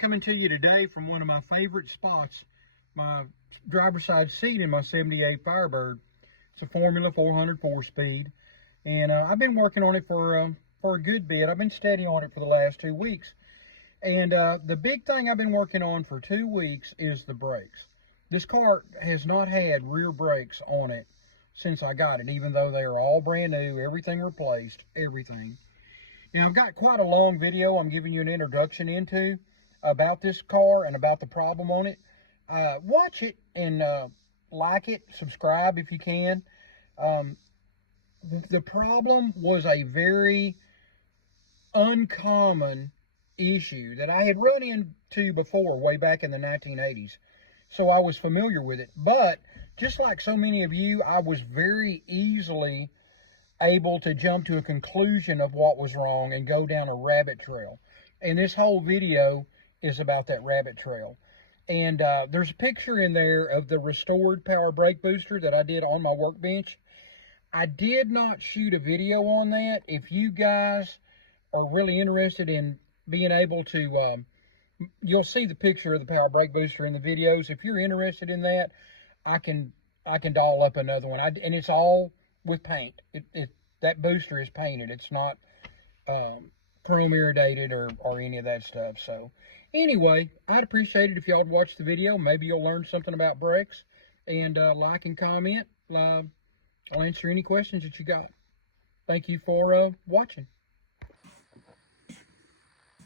Coming to you today from one of my favorite spots, my driver's side seat in my 78 Firebird. It's a Formula 400 4-speed, and I've been working on it for a good bit. I've been steady on it for the last 2 weeks, and the big thing I've been working on for 2 weeks is the brakes. This car has not had rear brakes on it since I got it, even though they are all brand new, everything replaced, everything. Now, I've got quite a long video I'm giving you an introduction into about this car and about the problem on it. Watch it and like it, subscribe if you can. The problem was a very uncommon issue that I had run into before way back in the 1980s. So I was familiar with it. But just like so many of you, I was very easily able to jump to a conclusion of what was wrong and go down a rabbit trail. And this whole video is about that rabbit trail. And there's a picture in there of the restored power brake booster that I did on my workbench. I did not shoot a video on that. If you guys are really interested in being able to, you'll see the picture of the power brake booster in the videos. If you're interested in that, I can doll up another one. And it's all with paint. That booster is painted. It's not chrome irradiated or any of that stuff. So anyway, I'd appreciate it if y'all would watch the video. Maybe you'll learn something about brakes, and like and comment. I'll answer any questions that you got. Thank you for watching.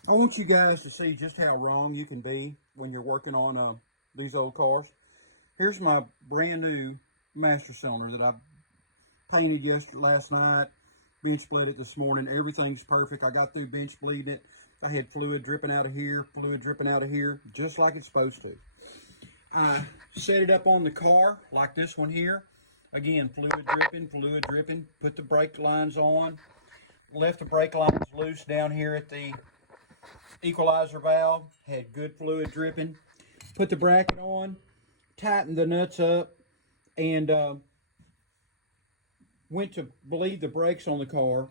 I want you guys to see just how wrong you can be when you're working on these old cars. Here's my brand new master cylinder that I painted last night. Bench bled it this morning. Everything's perfect. I got through bench bleeding it. I had fluid dripping out of here, fluid dripping out of here, just like it's supposed to. I set it up on the car like this one here. Again, fluid dripping. Put the brake lines on. Left the brake lines loose down here at the equalizer valve. Had good fluid dripping. Put the bracket on. Tightened the nuts up. And went to bleed the brakes on the car.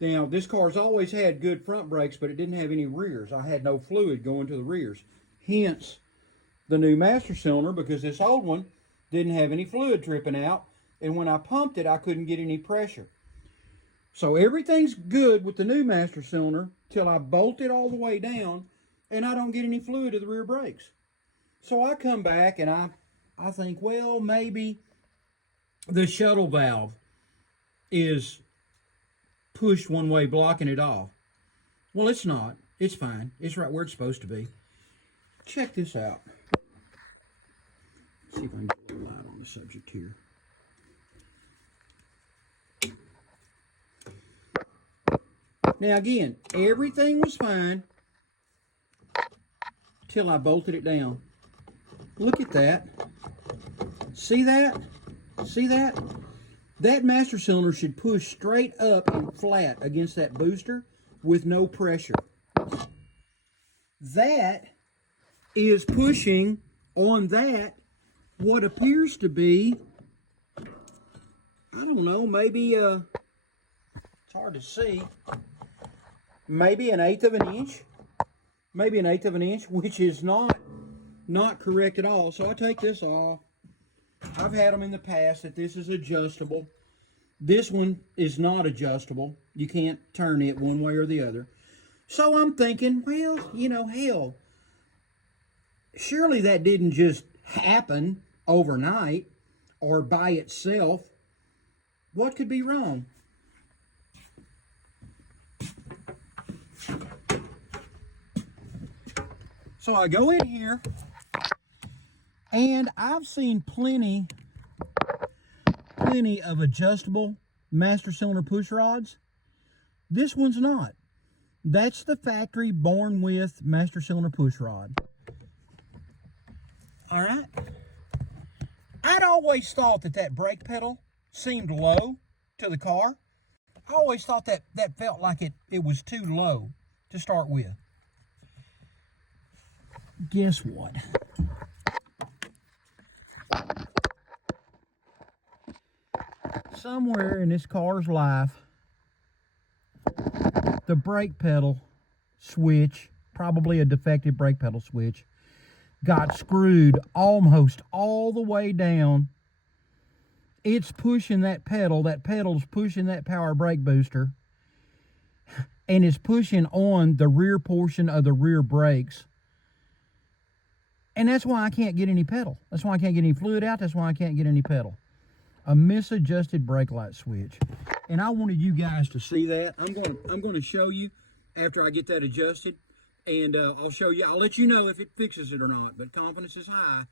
Now, this car's always had good front brakes, but it didn't have any rears. I had no fluid going to the rears. Hence, the new master cylinder, because this old one didn't have any fluid dripping out. And when I pumped it, I couldn't get any pressure. So everything's good with the new master cylinder till I bolt it all the way down, and I don't get any fluid to the rear brakes. So I come back and I think, well, maybe the shuttle valve is pushed one way, blocking it off. Well, it's not. It's fine. It's right where it's supposed to be. Check this out. Let's see if I can get a little light on the subject here. Now again, everything was fine till I bolted it down. Look at that. See that? See that? That master cylinder should push straight up and flat against that booster with no pressure. That is pushing on that what appears to be, I don't know, maybe it's hard to see, maybe 1/8 of an inch. Maybe 1/8 of an inch, which is not correct at all. So I take this off. I've had them in the past that this is adjustable. This one is not adjustable. You can't turn it one way or the other. So I'm thinking, well, you know, hell, surely that didn't just happen overnight or by itself. What could be wrong? So I go in here, and I've seen plenty of adjustable master cylinder push rods. This one's not. That's the factory born with master cylinder push rod. All right. I'd always thought that brake pedal seemed low to the car. I always thought that felt like it was too low to start with. Guess what? Somewhere in this car's life, the brake pedal switch probably a defective brake pedal switch, got screwed almost all the way down. It's pushing that pedal's pushing that power brake booster, and it's pushing on the rear portion of the rear brakes. And that's why I can't get any pedal. That's why I can't get any fluid out. That's why I can't get any pedal. A misadjusted brake light switch. And I wanted you guys to see that. I'm going to show you after I get that adjusted, and I'll let you know if it fixes it or not. But confidence is high.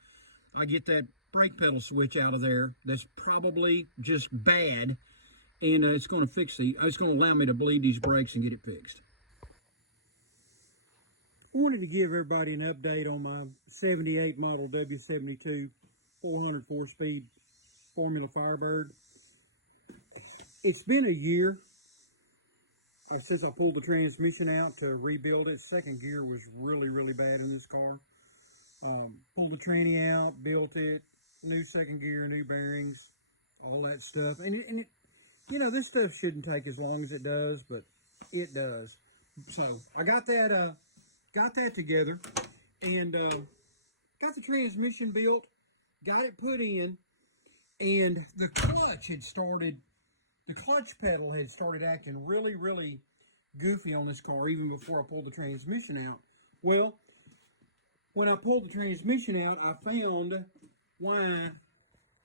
I get that brake pedal switch out of there. That's probably just bad, and it's going to allow me to bleed these brakes and get it fixed. I wanted to give everybody an update on my 78 model W72 400 4-speed Formula Firebird. It's been a year since I pulled the transmission out to rebuild it. Second gear was really, really bad in this car. Pulled the tranny out, built it, new second gear, new bearings, all that stuff. And it, you know, this stuff shouldn't take as long as it does, but it does. So I got that together, and got the transmission built, got it put in, and the clutch pedal had started acting really, really goofy on this car even before I pulled the transmission out. Well, when I pulled the transmission out, I found why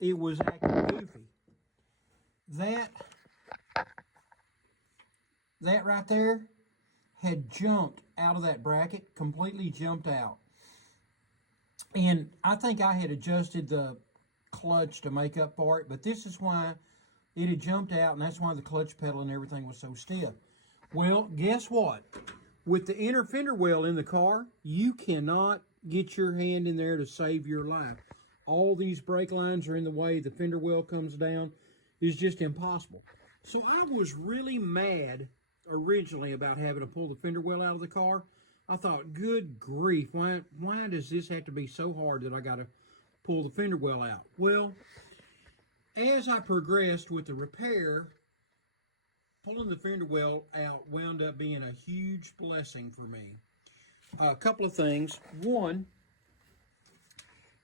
it was acting goofy. That right there had jumped out of that bracket, completely jumped out. And I think I had adjusted the clutch to make up for it, but this is why it had jumped out, and that's why the clutch pedal and everything was so stiff. Well, guess what? With the inner fender well in the car, you cannot get your hand in there to save your life. All these brake lines are in the way. The fender well comes down. It's just impossible. So I was really mad originally about having to pull the fender well out of the car. I thought, good grief, why does this have to be so hard that I got to pull the fender well out? Well, as I progressed with the repair, pulling the fender well out wound up being a huge blessing for me. A couple of things. One,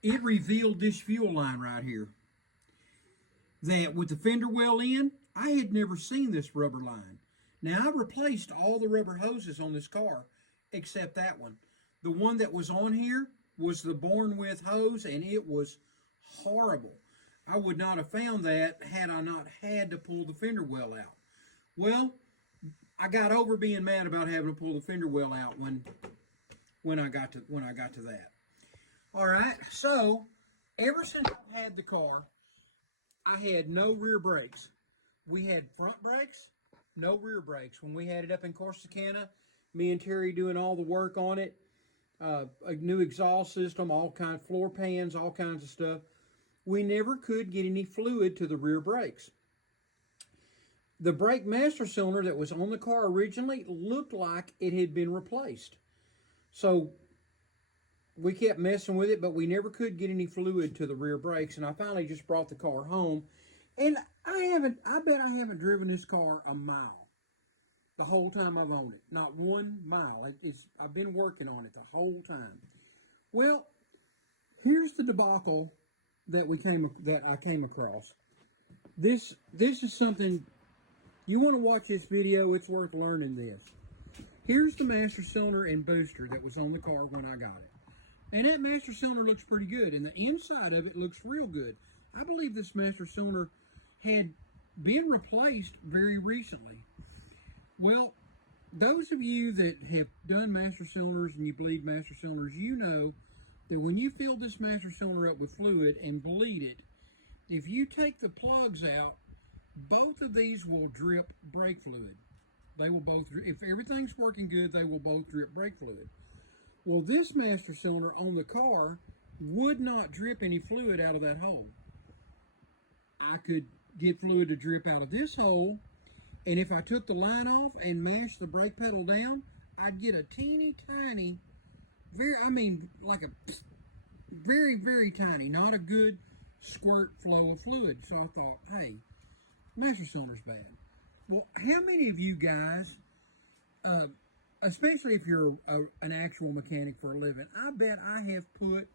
it revealed this fuel line right here. That with the fender well in, I had never seen this rubber line. Now, I replaced all the rubber hoses on this car except that one. The one that was on here was the Born With hose, and it was horrible. I would not have found that had I not had to pull the fender well out. Well, I got over being mad about having to pull the fender well out when I got to that. All right, so ever since I had the car, I had no rear brakes. We had front brakes, no rear brakes. When we had it up in Corsicana, me and Terry doing all the work on it, a new exhaust system, all kinds of floor pans, all kinds of stuff. We never could get any fluid to the rear brakes. The brake master cylinder that was on the car originally looked like it had been replaced. So we kept messing with it, but we never could get any fluid to the rear brakes. And I finally just brought the car home. And I bet I haven't driven this car a mile the whole time I've owned it. Not 1 mile. I've been working on it the whole time. Well, here's the debacle that I came across. This is something, you want to watch this video, it's worth learning this. Here's the master cylinder and booster that was on the car when I got it. And that master cylinder looks pretty good, and the inside of it looks real good. I believe this master cylinder had been replaced very recently. Well, those of you that have done master cylinders and you bleed master cylinders, you know that when you fill this master cylinder up with fluid and bleed it, if you take the plugs out, both of these will drip brake fluid. They will both, if everything's working good, they will both drip brake fluid. Well, this master cylinder on the car would not drip any fluid out of that hole. I could get fluid to drip out of this hole, and if I took the line off and mashed the brake pedal down, I'd get a teeny tiny, like a very, very tiny, not a good squirt flow of fluid. So I thought, hey, master cylinder's bad. Well, how many of you guys especially if you're an actual mechanic for a living, I bet I have put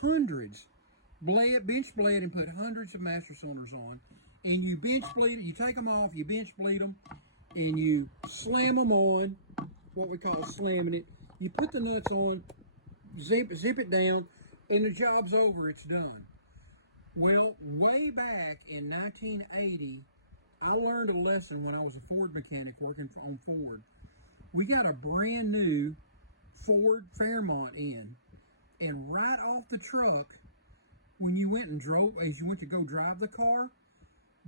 hundreds, bench bled and put hundreds of master cylinders on. And you bench bleed it, you take them off, you bench bleed them, and you slam them on, what we call slamming it. You put the nuts on, zip it down, and the job's over, it's done. Well, way back in 1980, I learned a lesson when I was a Ford mechanic working on Ford. We got a brand new Ford Fairmont in, and right off the truck, when you went and drove, as you went to go drive the car,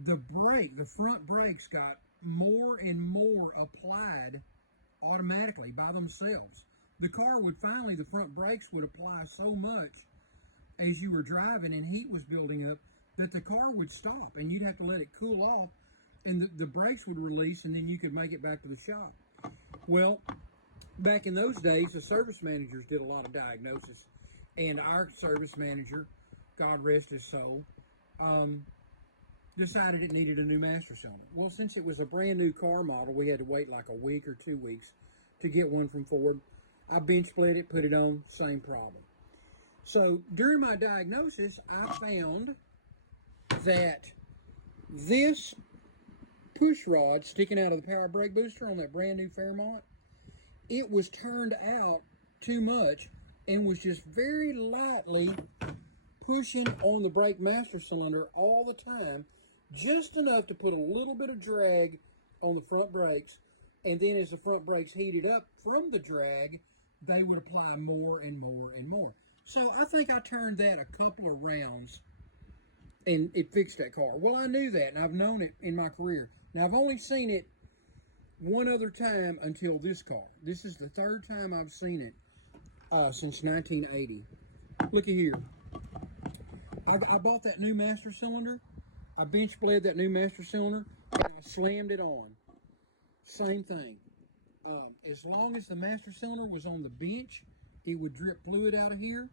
the front brakes got more and more applied automatically by themselves. The front brakes would apply so much as you were driving and heat was building up that the car would stop and you'd have to let it cool off and the brakes would release and then you could make it back to the shop. Well, back in those days, the service managers did a lot of diagnosis, and our service manager, God rest his soul, decided it needed a new master cylinder. Well, since it was a brand new car model, we had to wait like a week or 2 weeks to get one from Ford. I bench split it, put it on, same problem. So during my diagnosis, I found that this push rod sticking out of the power brake booster on that brand new Fairmont, it was turned out too much and was just very lightly pushing on the brake master cylinder all the time, just enough to put a little bit of drag on the front brakes, and then as the front brakes heated up from the drag, they would apply more and more and more. So I think I turned that a couple of rounds and it fixed that car. Well, I knew that, and I've known it in my career. Now, I've only seen it one other time until this car. This is the third time I've seen it since 1980. Looky here. I bought that new master cylinder. I bench bled that new master cylinder, and I slammed it on. Same thing. As long as the master cylinder was on the bench, it would drip fluid out of here.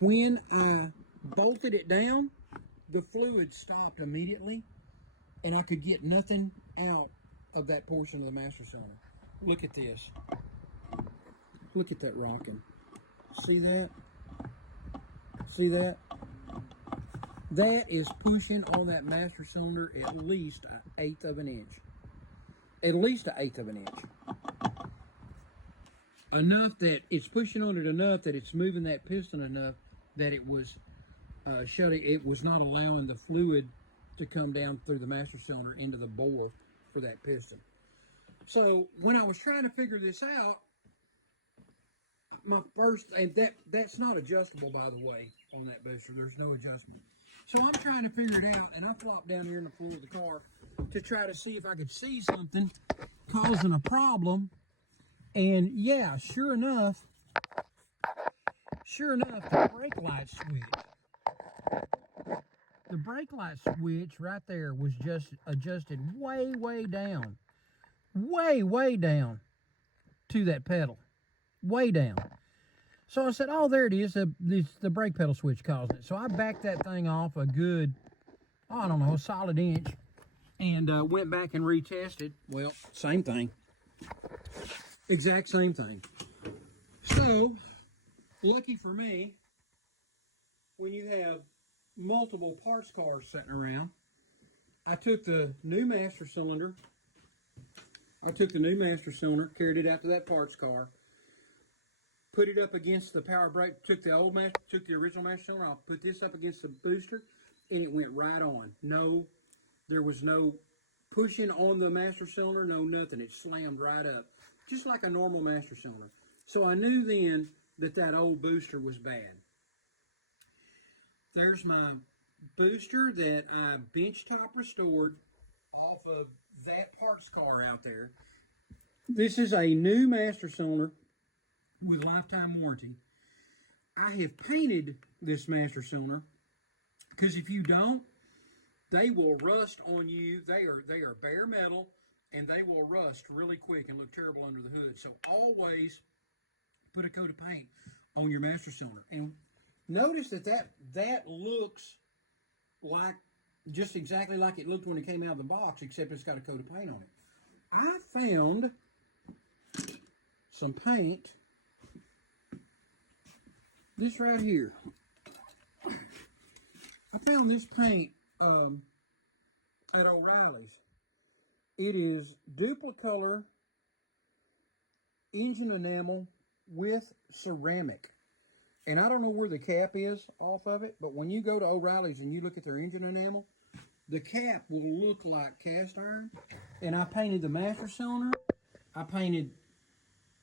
When I bolted it down, the fluid stopped immediately, and I could get nothing out of that portion of the master cylinder. Look at this. Look at that rocking. See that? See that? That is pushing on that master cylinder at least 1/8 of an inch. At least 1/8 of an inch. Enough that it's pushing on it enough that it's moving that piston enough that it was it was not allowing the fluid to come down through the master cylinder into the bore for that piston. So when I was trying to figure this out, and that's not adjustable, by the way, on that booster. There's no adjustment. So I'm trying to figure it out, and I flopped down here in the floor of the car to try to see if I could see something causing a problem. And yeah, sure enough, the brake light switch. The brake light switch right there was just adjusted way down. Way down to that pedal. Way down. So I said, oh, there it is. The brake pedal switch causing it. So I backed that thing off a good, I don't know, a solid inch, and went back and retested. Well, same thing. Exact same thing. So, lucky for me, when you have multiple parts cars sitting around, I took the new master cylinder. Carried it out to that parts car, put it up against the power brake, took the original master cylinder, I'll put this up against the booster, and it went right on. No, there was no pushing on the master cylinder, no nothing. It slammed right up, just like a normal master cylinder. So I knew then that old booster was bad. There's my booster that I bench top restored off of that parts car out there. This is a new master cylinder with lifetime warranty. I have painted this master cylinder because if you don't, they will rust on you. They are bare metal, and they will rust really quick and look terrible under the hood. So always put a coat of paint on your master cylinder. And notice that looks like just exactly like it looked when it came out of the box, except it's got a coat of paint on it. I found some paint, this right here. I found this paint at O'Reilly's. It is Duplicolor engine enamel with ceramic. And I don't know where the cap is off of it, but when you go to O'Reilly's and you look at their engine enamel, the cap will look like cast iron. And I painted the master cylinder. I painted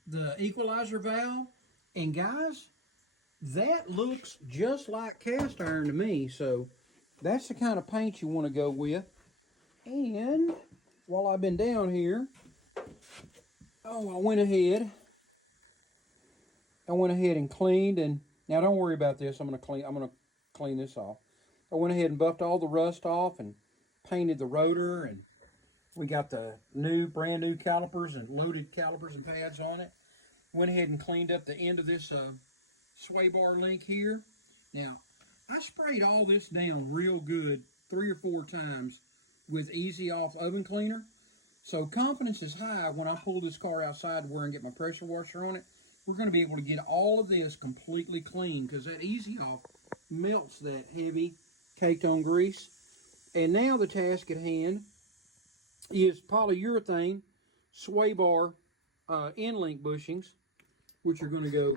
the equalizer valve. And guys, that looks just like cast iron to me. So that's the kind of paint you want to go with. And while I've been down here, I went ahead and cleaned, and now don't worry about this. I'm gonna clean this off. I went ahead and buffed all the rust off and painted the rotor, and we got the brand new calipers and loaded calipers and pads on it. Went ahead and cleaned up the end of this sway bar link here. Now, I sprayed all this down real good 3 or 4 times with Easy Off oven cleaner. So confidence is high when I pull this car outside where and get my pressure washer on it. We're going to be able to get all of this completely clean because that Easy Off melts that heavy caked on grease. And now the task at hand is polyurethane sway bar end link bushings, which are going to go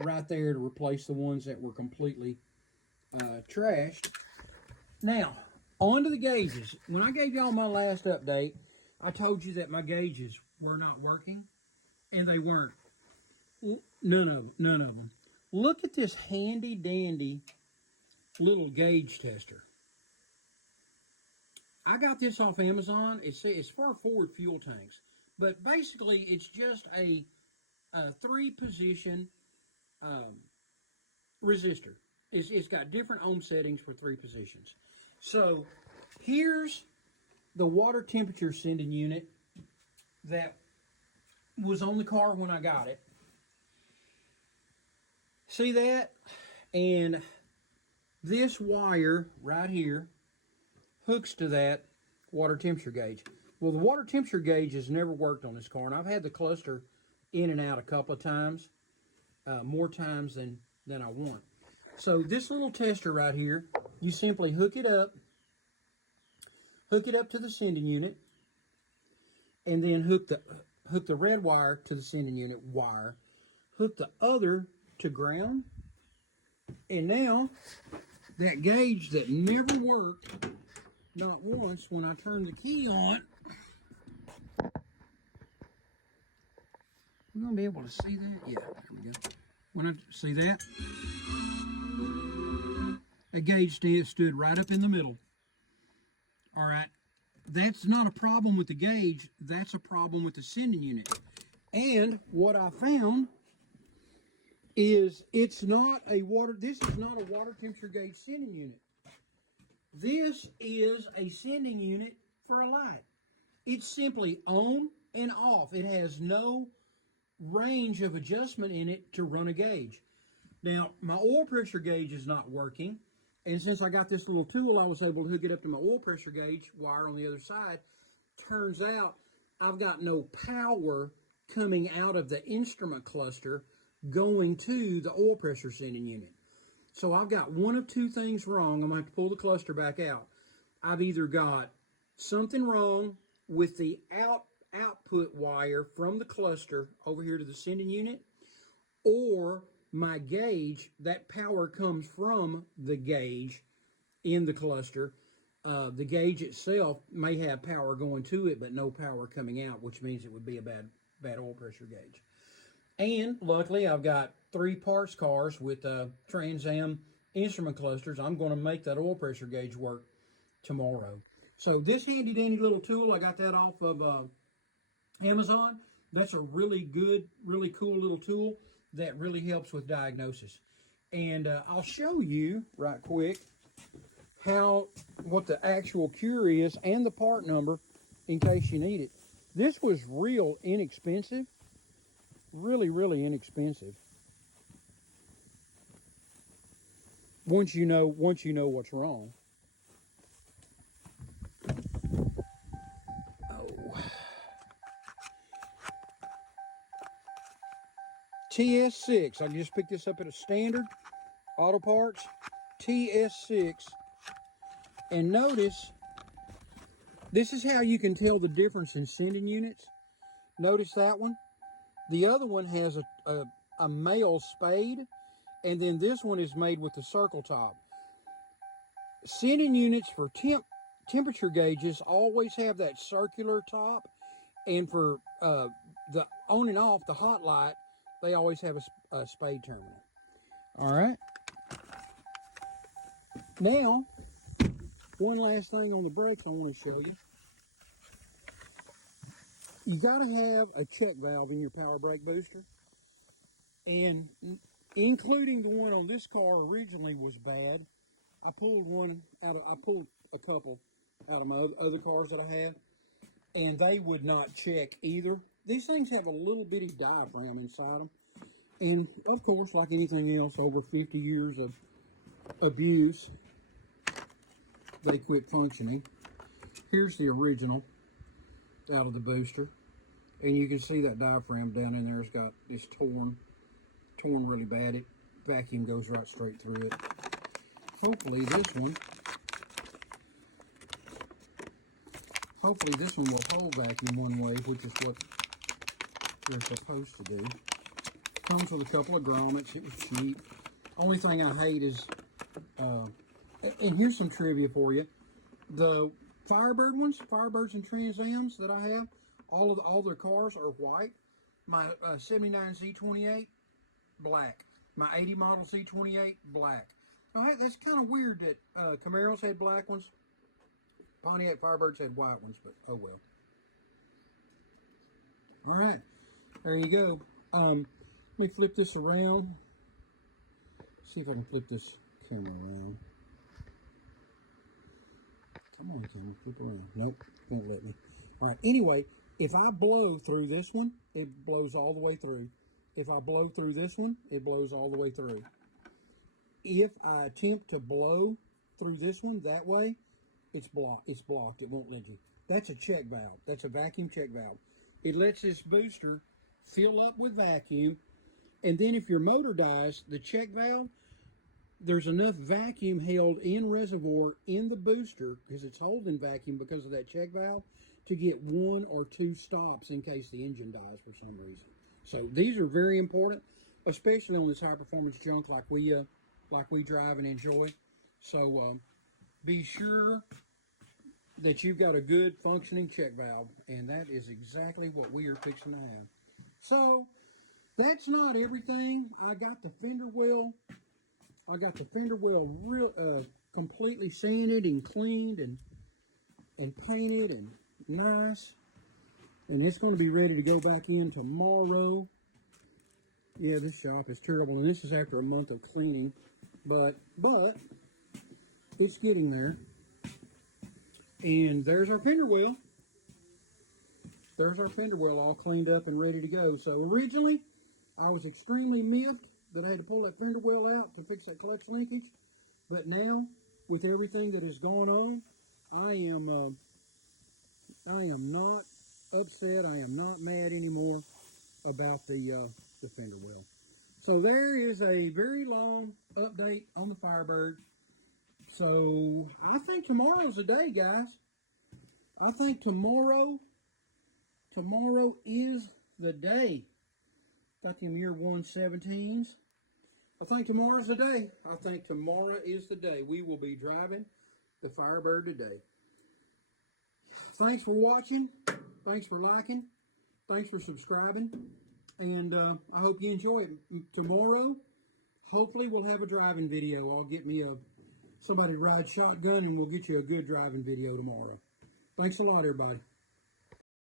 right there to replace the ones that were completely trashed. Now, on to the gauges. When I gave y'all my last update, I told you that my gauges were not working, and they weren't. None of them. Look at this handy dandy little gauge tester. I got this off Amazon. It's for Ford fuel tanks, but basically it's just a 3-position resistor. It's got different ohm settings for 3 positions. So here's the water temperature sending unit that was on the car when I got it. See that? And this wire right here hooks to that water temperature gauge. Well, the water temperature gauge has never worked on this car, and I've had the cluster in and out a couple of times, more times than I want. So this little tester right here, you simply hook it up to the sending unit, and then hook the red wire to the sending unit wire, hook the other to ground, and now that gauge that never worked, not once, when I turn the key on, we're going to be able to see that. Yeah, there we go. When I see that, the gauge stood right up in the middle. All right, that's not a problem with the gauge. That's a problem with the sending unit. And what I found is this is not a water temperature gauge sending unit. This is a sending unit for a light. It's simply on and off. It has no range of adjustment in it to run a gauge. Now, my oil pressure gauge is not working, and since I got this little tool, I was able to hook it up to my oil pressure gauge wire on the other side. Turns out I've got no power coming out of the instrument cluster going to the oil pressure sending unit. So I've got one of 2 things wrong. I'm going to have to pull the cluster back out. I've either got something wrong with the output wire from the cluster over here to the sending unit, or my gauge, that power comes from the gauge in the cluster. The gauge itself may have power going to it, but no power coming out, which means it would be a bad oil pressure gauge. And luckily, I've got 3 parts cars with Trans Am instrument clusters. I'm going to make that oil pressure gauge work tomorrow. So this handy dandy little tool, I got that off of Amazon. That's a really good, really cool little tool that really helps with diagnosis. And I'll show you right quick what the actual cure is and the part number in case you need it. This was real inexpensive. Really, really inexpensive. Once you know what's wrong. TS6. I just picked this up at a standard auto parts. TS6. And notice, this is how you can tell the difference in sending units. Notice that one. The other one has a male spade, and then this one is made with the circle top. Sending units for temperature gauges always have that circular top, and for the on and off, the hot light, they always have a spade terminal. All right. Now, one last thing on the brakes I want to show you. You got to have a check valve in your power brake booster, and including the one on this car originally was bad. I pulled a couple out of my other cars that I had, and they would not check either. These things have a little bitty diaphragm inside them, and of course, like anything else, over 50 years of abuse, they quit functioning. Here's the original out of the booster, and you can see that diaphragm down in there has got this torn really bad. It vacuum goes right straight through it. Hopefully this one will hold vacuum one way, which is what they're supposed to do. Comes with a couple of grommets. It was cheap. Only thing I hate is, and here's some trivia for you. The Firebirds and Trans Ams that I have, all their cars are white. My 79 Z28, black. My 80 model Z28, black. All right, that's kind of weird that Camaros had black ones. Pontiac Firebirds had white ones, but oh well. All right, there you go. Let me flip this around. See if I can flip this camera around. Come on, camera, flip around. Nope, won't let me. All right, anyway, if I blow through this one, it blows all the way through. If I blow through this one, it blows all the way through. If I attempt to blow through this one that way, it's blocked. It won't let you. That's a check valve. That's a vacuum check valve. It lets this booster fill up with vacuum, and then if your motor dies, the check valve, there's enough vacuum held in reservoir in the booster, because it's holding vacuum because of that check valve, to get 1 or 2 stops in case the engine dies for some reason. So these are very important, especially on this high performance junk like we drive and enjoy. So be sure that you've got a good functioning check valve, and that is exactly what we are fixing to have. So that's not everything. I got the fender well real completely sanded and cleaned and painted and nice, and it's going to be ready to go back in tomorrow. Yeah, this shop is terrible, and this is after a month of cleaning, but it's getting there. And there's our fender well. There's our fender well all cleaned up and ready to go. So originally, I was extremely miffed that I had to pull that fender well out to fix that clutch linkage. But now, with everything that has gone on, I am not upset. I am not mad anymore about the fender well. So there is a very long update on the Firebird. So I think tomorrow's the day, guys. I think tomorrow is the day. Got them year 117s. I think tomorrow's the day. I think tomorrow is the day. We will be driving the Firebird today. Thanks for watching. Thanks for liking. Thanks for subscribing. And I hope you enjoy it. Tomorrow, hopefully we'll have a driving video. I'll get me somebody to ride shotgun, and we'll get you a good driving video tomorrow. Thanks a lot, everybody.